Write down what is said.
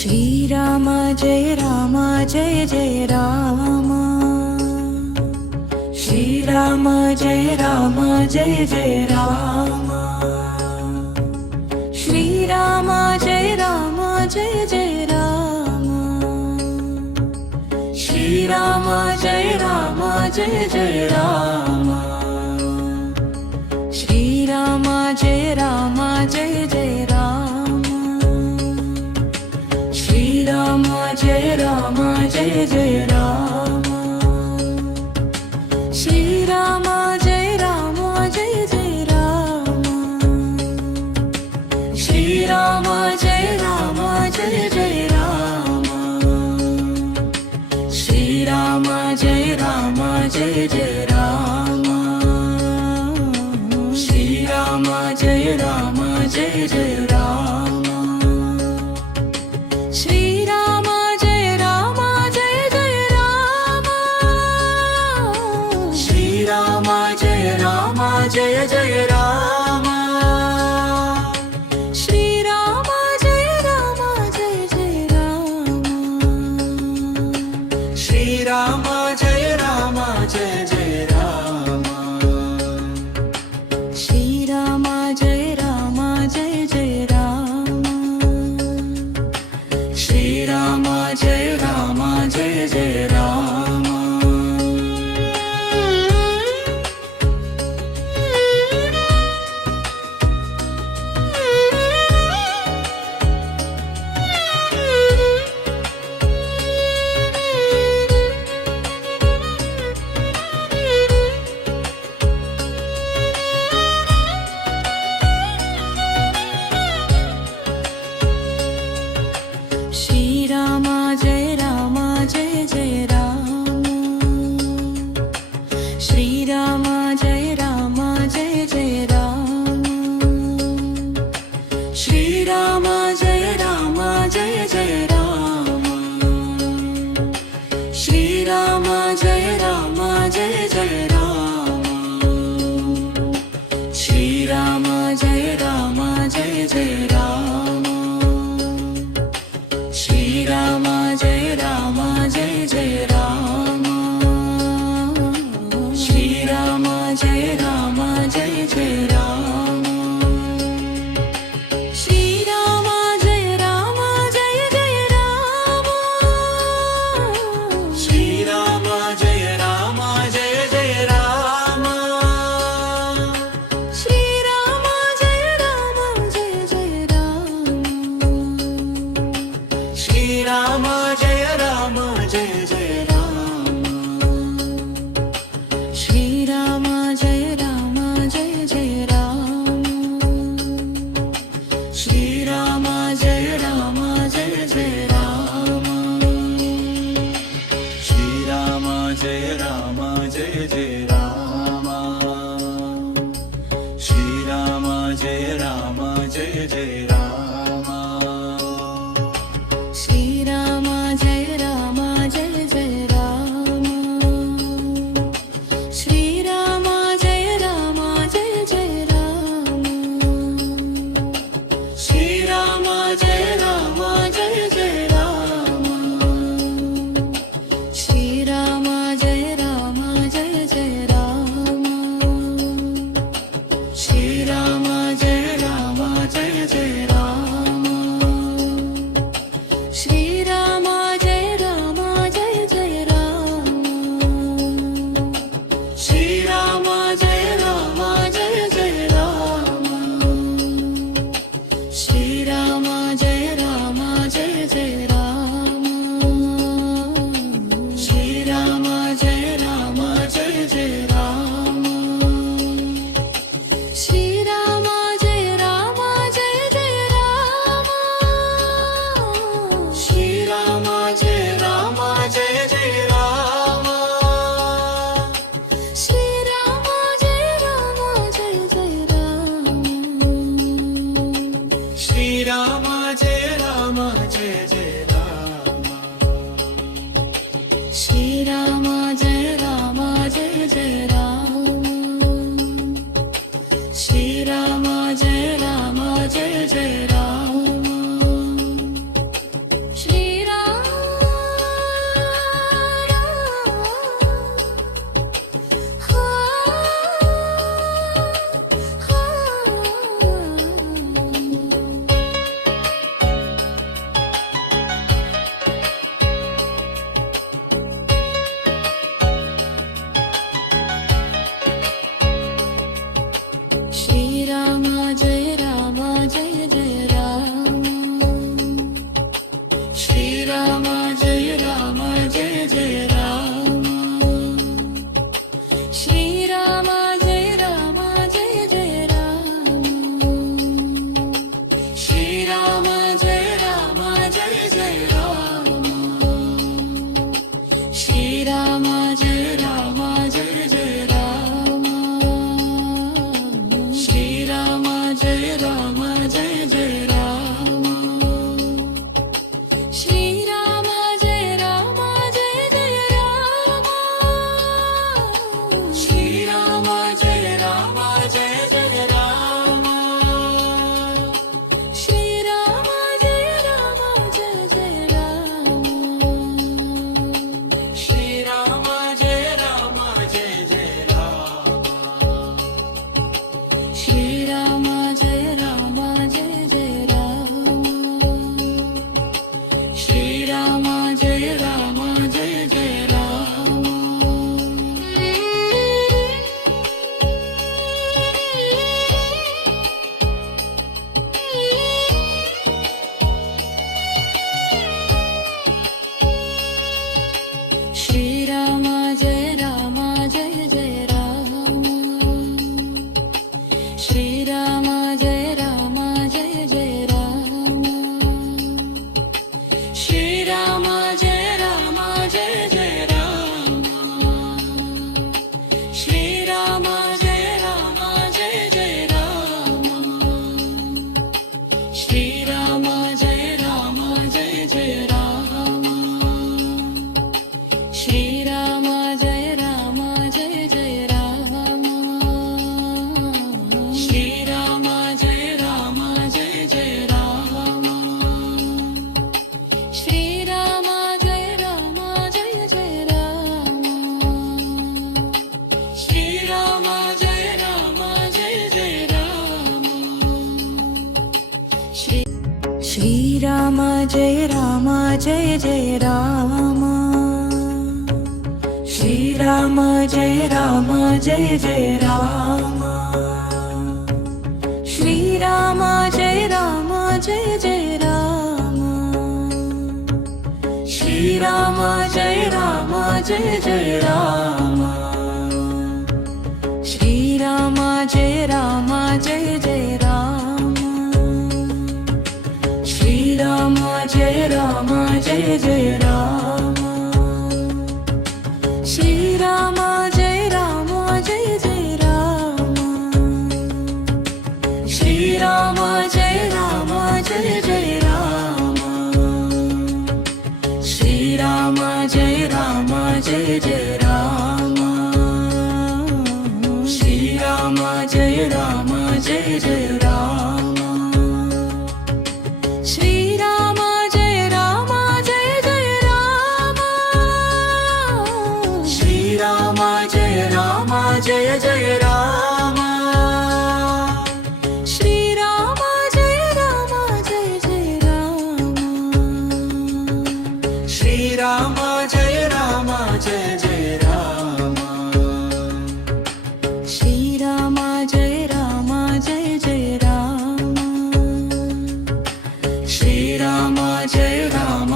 Shriram Jai Ram Jai Jai Ram. Shriram Jai Ram Jai Jai Ram. Shriram Jai Ram Jai Jai Ram. Shriram Jai Ram Jai Jai Ram. Shriram Jai Ram Jai Jai Ram. Shriram Jai Ram Jai Jai Ram. Shriram Jai Ram Jai Jai Ram. Shriram Jai Ram Jai Jai Ram. Shriram Jai Ram Jai Jai Ram. Shriram Jai Ram Jai Jai Ram. Shriram Jai Ram Jai Jai Ram. Shriram Jai Ram Jai Jai Ram. Shriram Jai Ram Jai Jai Ram. Shriram Jai Ram Jai Jai Ram. Shriram Jai Ram Jai Jai Ram. Shriram Jai Ram Jai Jai Ram. Shriram Jai Jai Ram Jai Jai Ram Shriram Jai Ram Jai Jai Ram Shriram Jai Ram Jai Jai Ram Shriram Jai Ram Jai Jai Ram Shriram Jai Ram Jai Jai Ram Shriram Jai Ram Jai Jai Ram Shriram Jai Ram Jai Jai Ram Shriram Jai Ram Jai Jai Ram Shriram Jai Ram Jai Jai Ram Shriram Jai Ram Jai Jai Ram Shriram Jai Ram Jai Jai Ram Shriram Jai Ram Jai Jai Ram Shriram Jai Ram Jai Jai Ram Shriram Jai Ram Jai Jai Ram Shriram Jai Ram Jai Jai Ram Shriram Jai Ram